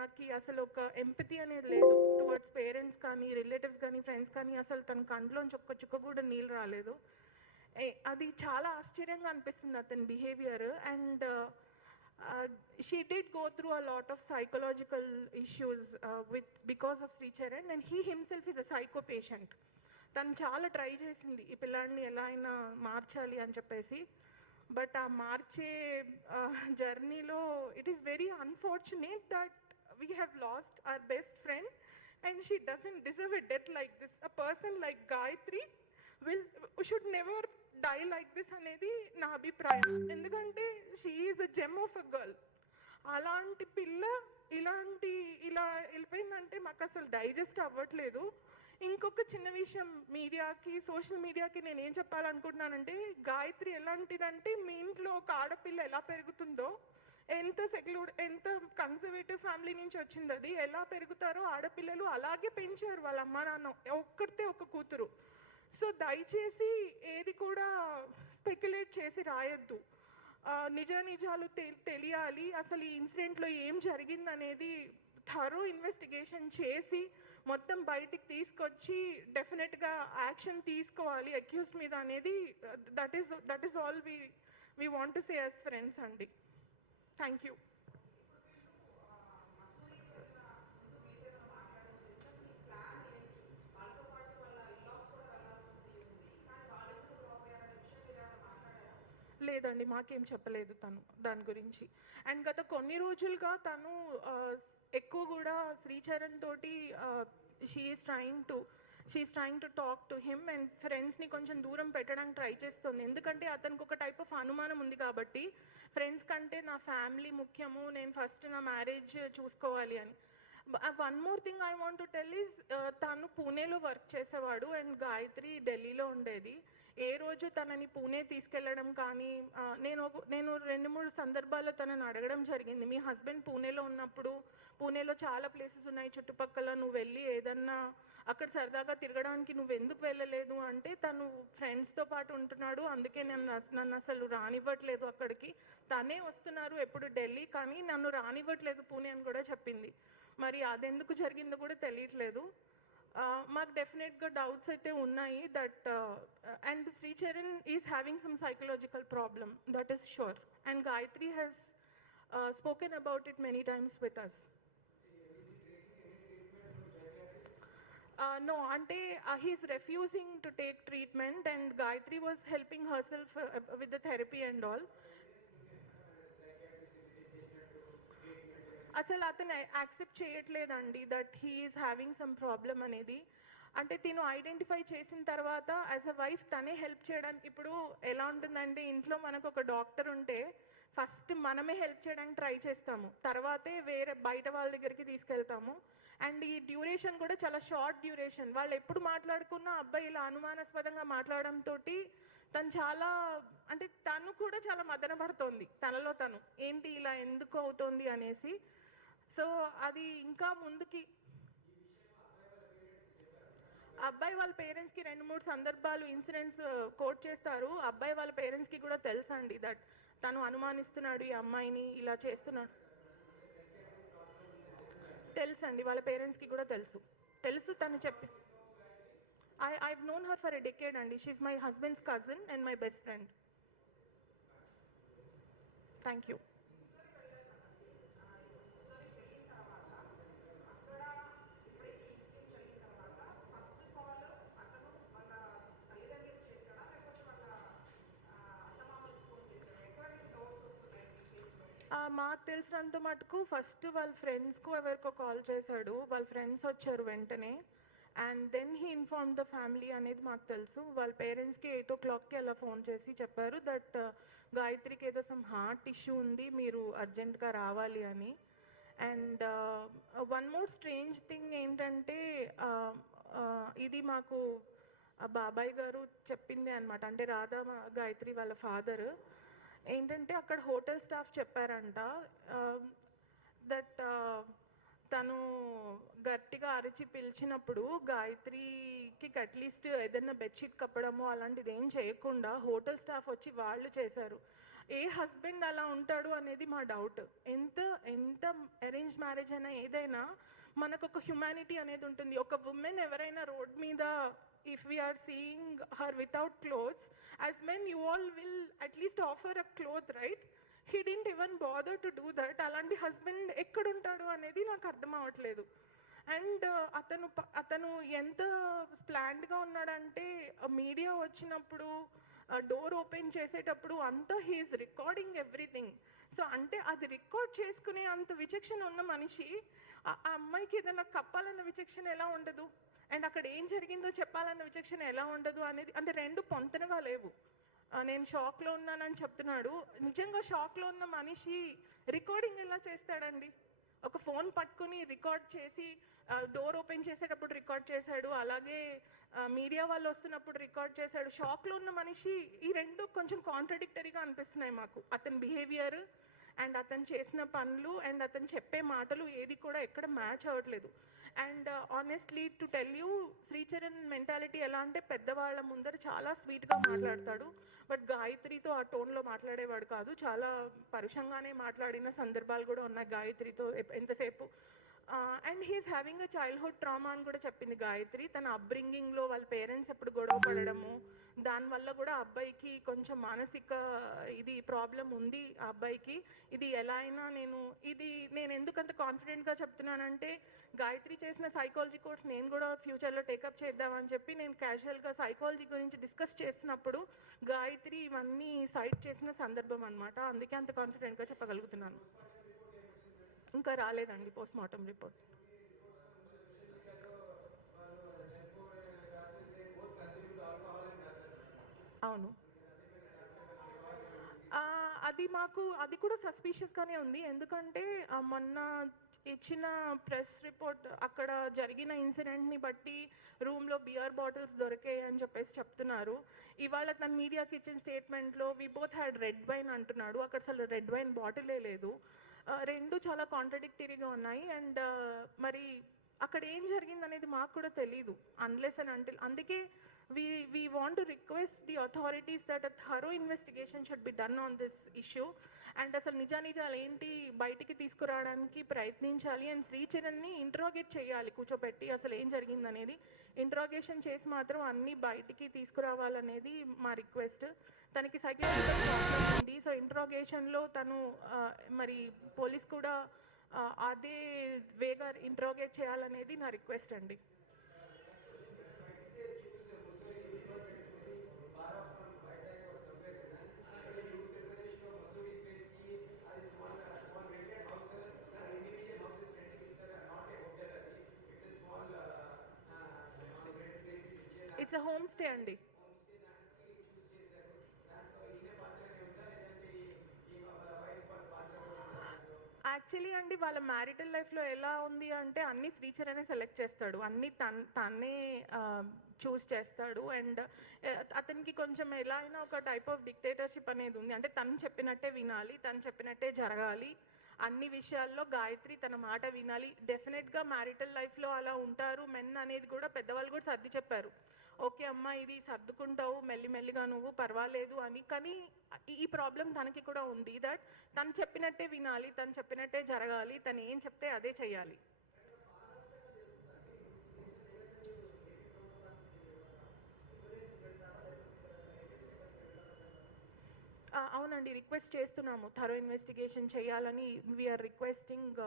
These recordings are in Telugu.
తనకి అసలు ఒక ఎంపతి అనేది లేదు టువర్డ్స్ పేరెంట్స్ కానీ రిలేటివ్స్ కానీ ఫ్రెండ్స్ కానీ. అసలు తన కంట్లోంచి ఒక్క చుక్క కూడా నీళ్ళు రాలేదు. అది చాలా ఆశ్చర్యంగా అనిపిస్తుంది అతని behaviour. And she did go through a lot of psychological issues with because of Sricharan, and he himself is a psycho patient. తను చాలా ట్రై చేసింది ఈ పిల్లాడిని ఎలా అయినా మార్చాలి అని చెప్పేసి. బట్ ఆ మార్చే జర్నీలో it is very unfortunate that we have lost our best friend and she doesn't deserve a death like this. A person like Gayatri should never die like this అనేది నా అభిప్రాయం. ఎందుకంటే she is a gem of a girl. అలాంటి పిల్ల ఇలా వెళ్ళిపోయిందంటే మాకు అసలు డైజెస్ట్ అవ్వట్లేదు. ఇంకొక చిన్న విషయం, మీడియాకి సోషల్ మీడియాకి నేను ఏం చెప్పాలనుకుంటున్నానంటే, గాయత్రి ఎలాంటిదంటే మీ ఇంట్లో ఒక ఆడపిల్ల ఎలా పెరుగుతుందో, ఎంత కన్సర్వేటివ్ ఫ్యామిలీ నుంచి వచ్చింది అది, ఎలా పెరుగుతారో ఆడపిల్లలు అలాగే పెంచారు వాళ్ళ అమ్మ నాన్న, ఒక్కరితే ఒక కూతురు. సో దయచేసి ఏది కూడా స్పెక్యులేట్ చేసి రాయొద్దు. నిజాలు తెలియాలి. అసలు ఈ ఇన్సిడెంట్లో ఏం జరిగిందనేది థరో ఇన్వెస్టిగేషన్ చేసి మొత్తం బయటికి తీసుకొచ్చి డెఫినెట్గా యాక్షన్ తీసుకోవాలి అక్యూజ్ మీద అనేది that is all we want to say as friends అండి. Thank you. లేదండి, మాకేం చెప్పలేదు తను దాని గురించి. అండ్ గత కొన్ని రోజులుగా తను ఎక్కువ కూడా శ్రీచరణ్ తోటి she is trying to talk to him and ఫ్రెండ్స్ని కొంచెం దూరం పెట్టడానికి ట్రై చేస్తుంది. ఎందుకంటే అతనికి ఒక టైప్ ఆఫ్ అనుమానం ఉంది కాబట్టి, ఫ్రెండ్స్ కంటే నా ఫ్యామిలీ ముఖ్యము, నేను ఫస్ట్ నా మ్యారేజ్ చూసుకోవాలి అని. One more thing I want to tell is, తను పూణేలో వర్క్ చేసేవాడు అండ్ గాయత్రి ఢిల్లీలో ఉండేది. ఏ రోజు తనని పూణే తీసుకెళ్ళడం కానీ, నేను 2-3 సందర్భాల్లో తనని అడగడం జరిగింది, మీ హస్బెండ్ పూణేలో ఉన్నప్పుడు, పూణేలో చాలా ప్లేసెస్ ఉన్నాయి చుట్టుపక్కల, నువ్వు వెళ్ళి ఏదన్నా అక్కడ సరదాగా తిరగడానికి నువ్వు ఎందుకు వెళ్ళలేదు అంటే, తను ఫ్రెండ్స్తో పాటు ఉంటున్నాడు, అందుకే నన్ను అసలు రానివ్వట్లేదు అక్కడికి, తనే వస్తున్నారు ఎప్పుడు ఢిల్లీ కానీ నన్ను రానివ్వట్లేదు పూణే అని కూడా చెప్పింది. మరి అదెందుకు జరిగిందో కూడా తెలియట్లేదు. మాకు డెఫినెట్గా డౌట్స్ అయితే ఉన్నాయి that and Sricharan is having some psychological problem, that is sure. And Gayatri has spoken about it many times with us. No, ante he's refusing to take treatment and Gayatri was helping herself with the therapy and all. అసలు అతను యాక్సెప్ట్ చేయట్లేదండి that he is having some problem అనేది. అంటే తిను ఐడెంటిఫై చేసిన తర్వాత యాజ్ అ వైఫ్ తనే హెల్ప్ చేయడానికి, ఇప్పుడు ఎలా ఉంటుందంటే ఇంట్లో మనకు ఒక డాక్టర్ ఉంటే ఫస్ట్ మనమే హెల్ప్ చేయడానికి ట్రై చేస్తాము, తర్వాతే వేరే బయట వాళ్ళ దగ్గరికి తీసుకెళ్తాము. అండ్ ఈ డ్యూరేషన్ కూడా చాలా షార్ట్ డ్యూరేషన్. వాళ్ళు ఎప్పుడు మాట్లాడుకున్నా అబ్బాయి ఇలా అనుమానాస్పదంగా మాట్లాడడంతో తను చాలా, అంటే తను కూడా చాలా మదన పడుతోంది తనలో తను, ఏంటి ఇలా ఎందుకు అవుతోంది అనేసి. సో అది ఇంకా ముందుకి అబ్బాయి వాళ్ళ పేరెంట్స్కి 2-3 సందర్భాలు ఇన్సిడెంట్స్ కోట్ చేస్తారు. అబ్బాయి వాళ్ళ పేరెంట్స్కి కూడా తెలుసండి దట్ తను అనుమానిస్తున్నాడు ఈ అమ్మాయిని, ఇలా చేస్తున్నాడు. తెలుసండి, వాళ్ళ పేరెంట్స్కి కూడా తెలుసు తను చెప్పి. I've known her for a decade అండి. She's my husband's cousin and my best friend. Thank you. మాకు తెలిసినంత మటుకు ఫస్ట్ వాళ్ళ ఫ్రెండ్స్కు ఎవరికో కాల్ చేశాడు, వాళ్ళ ఫ్రెండ్స్ వచ్చారు వెంటనే, and then he inform the family అనేది మాకు తెలుసు. వాళ్ళ పేరెంట్స్కి 8 o'clockకి అలా ఫోన్ చేసి చెప్పారు దట్ గాయత్రికి ఏదో సమ్ హార్ట్ ఇష్యూ ఉంది, మీరు అర్జెంట్గా రావాలి అని. And one more strange thing ఏంటంటే, ఇది మాకు బాబాయ్ గారు చెప్పింది అనమాట, అంటే రాధా గాయత్రి వాళ్ళ ఫాదర్. ఏంటంటే అక్కడ హోటల్ స్టాఫ్ చెప్పారంట దట్ తను గట్టిగా అరిచి పిలిచినప్పుడు గాయత్రికి అట్లీస్ట్ ఏదైనా బెడ్షీట్ కప్పడమో అలాంటిది ఏం చేయకుండా హోటల్ స్టాఫ్ వచ్చి వాళ్ళు చేశారు. ఏ హస్బెండ్ అలా ఉంటాడు అనేది మా డౌట్. ఎంత ఎంత అరేంజ్ మ్యారేజ్ అయినా ఏదైనా మనకు ఒక హ్యుమానిటీ అనేది ఉంటుంది. ఒక ఉమెన్ ఎవరైనా రోడ్ మీద if we are seeing her without clothes, as men you all will at least offer a cloth, right? He didn't even bother to do that. అలాంటి హస్బెండ్ ఎక్కడుంటాడు అనేది నాకు అర్థం అవ్వట్లేదు. అండ్ అతను ఎంత ప్లాన్డ్గా ఉన్నాడంటే మీడియా వచ్చినప్పుడు డోర్ ఓపెన్ చేసేటప్పుడు అంతా హీఈస్ రికార్డింగ్ ఎవ్రీథింగ్. సో అంటే అది రికార్డ్ చేసుకునే అంత విచక్షణ ఉన్న మనిషి ఆ అమ్మాయికి ఏదైనా కప్పాలన్న విచక్షణ ఎలా ఉండదు, అండ్ అక్కడ ఏం జరిగిందో చెప్పాలన్న విచక్షణ ఎలా ఉండదు అనేది, అంటే రెండు పొంతనగా లేవు. నేను షాక్లో ఉన్నానని చెప్తున్నాడు. నిజంగా షాక్లో ఉన్న మనిషి రికార్డింగ్ ఎలా చేస్తాడండి? ఒక ఫోన్ పట్టుకుని రికార్డ్ చేసి డోర్ ఓపెన్ చేసేటప్పుడు రికార్డ్ చేశాడు, అలాగే మీడియా వాళ్ళు వస్తున్నప్పుడు రికార్డ్ చేశాడు. షాక్లో ఉన్న మనిషి, ఈ రెండు కొంచెం కాంట్రడిక్టరీగా అనిపిస్తున్నాయి మాకు. అతని బిహేవియర్ అండ్ అతను చేసిన పనులు అండ్ అతను చెప్పే మాటలు ఏది కూడా ఎక్కడ మ్యాచ్ అవ్వట్లేదు. And honestly to tell you, Sricharan mentality ఎలా అంటే పెద్దవాళ్ళ ముందర చాలా స్వీట్గా మాట్లాడతాడు, బట్ గాయత్రితో ఆ టోన్లో మాట్లాడేవాడు కాదు. చాలా పరుషంగానే మాట్లాడిన సందర్భాలు కూడా ఉన్నాయి గాయత్రితో ఎంతసేపు. And he is having a childhood trauma అని కూడా చెప్పింది గాయత్రి. తన అప్బ్రింగింగ్లో వాళ్ళ పేరెంట్స్ ఎప్పుడు గొడవ పడడము, దానివల్ల కూడా అబ్బాయికి కొంచెం మానసిక ఇది ప్రాబ్లం ఉంది ఆ అబ్బాయికి. ఇది ఎలా అయినా నేను ఎందుకంత కాన్ఫిడెంట్గా చెప్తున్నానంటే, గాయత్రి చేసిన సైకాలజీ కోర్స్ నేను కూడా ఫ్యూచర్లో టేకప్ చేద్దామని చెప్పి నేను క్యాజువల్గా సైకాలజీ గురించి డిస్కస్ చేస్తున్నప్పుడు గాయత్రి ఇవన్నీ సైట్ చేసిన సందర్భం అనమాట. అందుకే అంత కాన్ఫిడెంట్గా చెప్పగలుగుతున్నాను. ఇంకా రాలేదండి పోస్ట్ మార్టం రిపోర్ట్. అవును, అది కూడా సస్పీషియస్గానే ఉంది. ఎందుకంటే మొన్న ఇచ్చిన ప్రెస్ రిపోర్ట్ అక్కడ జరిగిన ఇన్సిడెంట్ని బట్టి రూమ్లో బియర్ బాటిల్స్ దొరికాయి అని చెప్పేసి చెప్తున్నారు. ఇవాళ తన మీడియాకి ఇచ్చిన స్టేట్మెంట్లో we both had red wine అంటున్నాడు. అక్కడ అసలు రెడ్ వైన్ బాటిలే లేదు. రెండు చాలా కాంట్రడిక్టరీగా ఉన్నాయి. అండ్ మరి అక్కడ ఏం జరిగింది అనేది మాకు కూడా తెలీదు అన్లెస్ అండ్ అంటిల్. అందుకే we want to request the authorities that a thorough investigation should be done on this issue, and అసలు నిజాలు ఏంటి బయటికి తీసుకురావడానికి ప్రయత్నించాలి. అండ్ శ్రీచరణ్ని ఇంట్రాగేట్ చేయాలి కూర్చోబెట్టి, అసలు ఏం జరిగిందనేది ఇంట్రాగేషన్ చేసి మాత్రం అన్నీ బయటికి తీసుకురావాలనేది మా రిక్వెస్ట్. తనకి సైకలాజికల్ ప్రాబ్లం ఉంది. సో ఇంట్రాగేషన్లో తను మరి పోలీస్ కూడా అదే వేగా ఇంట్రాగేట్ చేయాలనేది నా రిక్వెస్ట్ అండి. ఇట్స్ అ హోమ్ స్టే అండి. యాక్చువల్లీ అండి వాళ్ళ మ్యారిటల్ లైఫ్లో ఎలా ఉంది అంటే అన్ని శ్రీచరణే సెలెక్ట్ చేస్తాడు, అన్ని తనే చూస్ చేస్తాడు. అండ్ అతనికి కొంచెం ఎలా అయినా ఒక టైప్ ఆఫ్ డిక్టేటర్షిప్ అనేది ఉంది. అంటే తను చెప్పినట్టే వినాలి, తను చెప్పినట్టే జరగాలి, అన్ని విషయాల్లో గాయత్రి తన మాట వినాలి. డెఫినెట్గా మ్యారిటల్ లైఫ్లో అలా ఉంటారు మెన్ అనేది కూడా పెద్దవాళ్ళు కూడా సర్ది చెప్పారు. ఓకే అమ్మా ఇది సర్దుకుంటావు మెల్లిమెల్లిగా, నువ్వు పర్వాలేదు అని. కానీ ఈ ప్రాబ్లం తనకి కూడా ఉంది, దట్ తను చెప్పినట్టే వినాలి, తను చెప్పినట్టే జరగాలి, తను ఏం చెప్తే అదే చెయ్యాలి. అవునండి, రిక్వెస్ట్ చేస్తున్నాము థరో ఇన్వెస్టిగేషన్ చేయాలని. We are requesting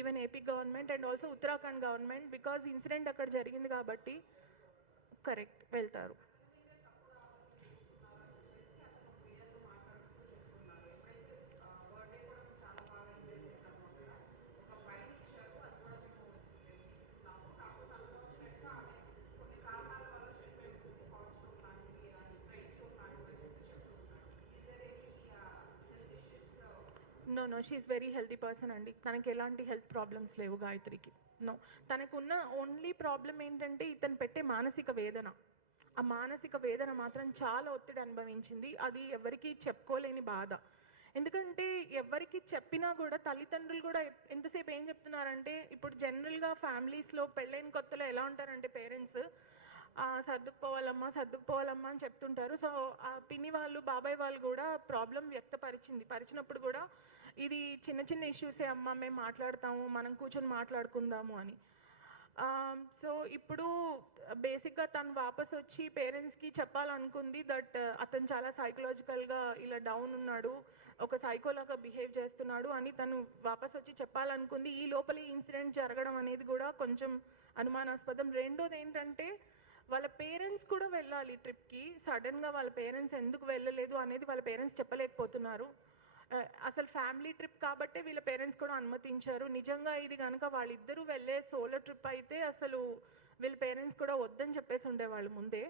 even AP government and also Uttarakhand government, because incident అక్కడ జరిగింది కాబట్టి. కరెక్ట్, వెళ్తారు. No she is very healthy person అండి. తనకి ఎలాంటి హెల్త్ ప్రాబ్లమ్స్ లేవు గాయత్రికి. నో, తనకున్న ఓన్లీ ప్రాబ్లం ఏంటంటే ఇతను పెట్టే మానసిక వేదన. ఆ మానసిక వేదన మాత్రం చాలా ఒత్తిడి అనుభవించింది. అది ఎవరికి చెప్పుకోలేని బాధ. ఎందుకంటే ఎవరికి చెప్పినా కూడా తల్లిదండ్రులు కూడా ఎంతసేపు ఏం చెప్తున్నారంటే, ఇప్పుడు జనరల్గా ఫ్యామిలీస్లో పెళ్ళైన కొత్తలో ఎలా ఉంటారంటే పేరెంట్స్ సర్దుకుపోవాలమ్మా అని చెప్తుంటారు. సో, ఆ పిన్ని వాళ్ళు, బాబాయ్ వాళ్ళు గూడా ప్రాబ్లమ్ పరిచినప్పుడు గూడా, ఇది చిన్న చిన్న ఇష్యూసే అమ్మా, మేము మాట్లాడతాము, మనం కూర్చొని మాట్లాడుకుందాము అని. సో, ఇప్పుడు బేసిక్‌గా తను వాపసొచ్చి పేరెంట్స్‌కి చెప్పాలనుకుంది దట్ అతను చాలా సైకలాజికల్‌గా ఇలా డౌన్ ఉన్నాడు, ఒక సైకోలాగా బిహేవ్ చేస్తున్నాడు అని తను వాపసొచ్చి చెప్పాలనుకుంది. ఈ లోపల ఈ ఇన్సిడెంట్ జరగడం అనేది గూడా కొంచెం అనుమానాస్పదం. రెండోదేంటంటే, వాళ్ళ పేరెంట్స్ కూడా వెళ్ళాలి ట్రిప్‌కి. సడెన్‌గా వాళ్ళ పేరెంట్స్ ఎందుకు వెళ్ళలేదు అనేది వాళ్ళ పేరెంట్స్ చెప్పలేకపోతున్నారు. అసలు ఫ్యామిలీ ట్రిప్ కాబట్టే వీళ్ళ పేరెంట్స్ కూడా అనుమతించారు. నిజంగా ఇది గనక వాళ్ళిద్దరూ వెళ్ళే సోలో ట్రిప్ అయితే అసలు వీళ్ళ పేరెంట్స్ కూడా వద్దని చెప్పేసి ఉండేవాళ్ళు ముందే.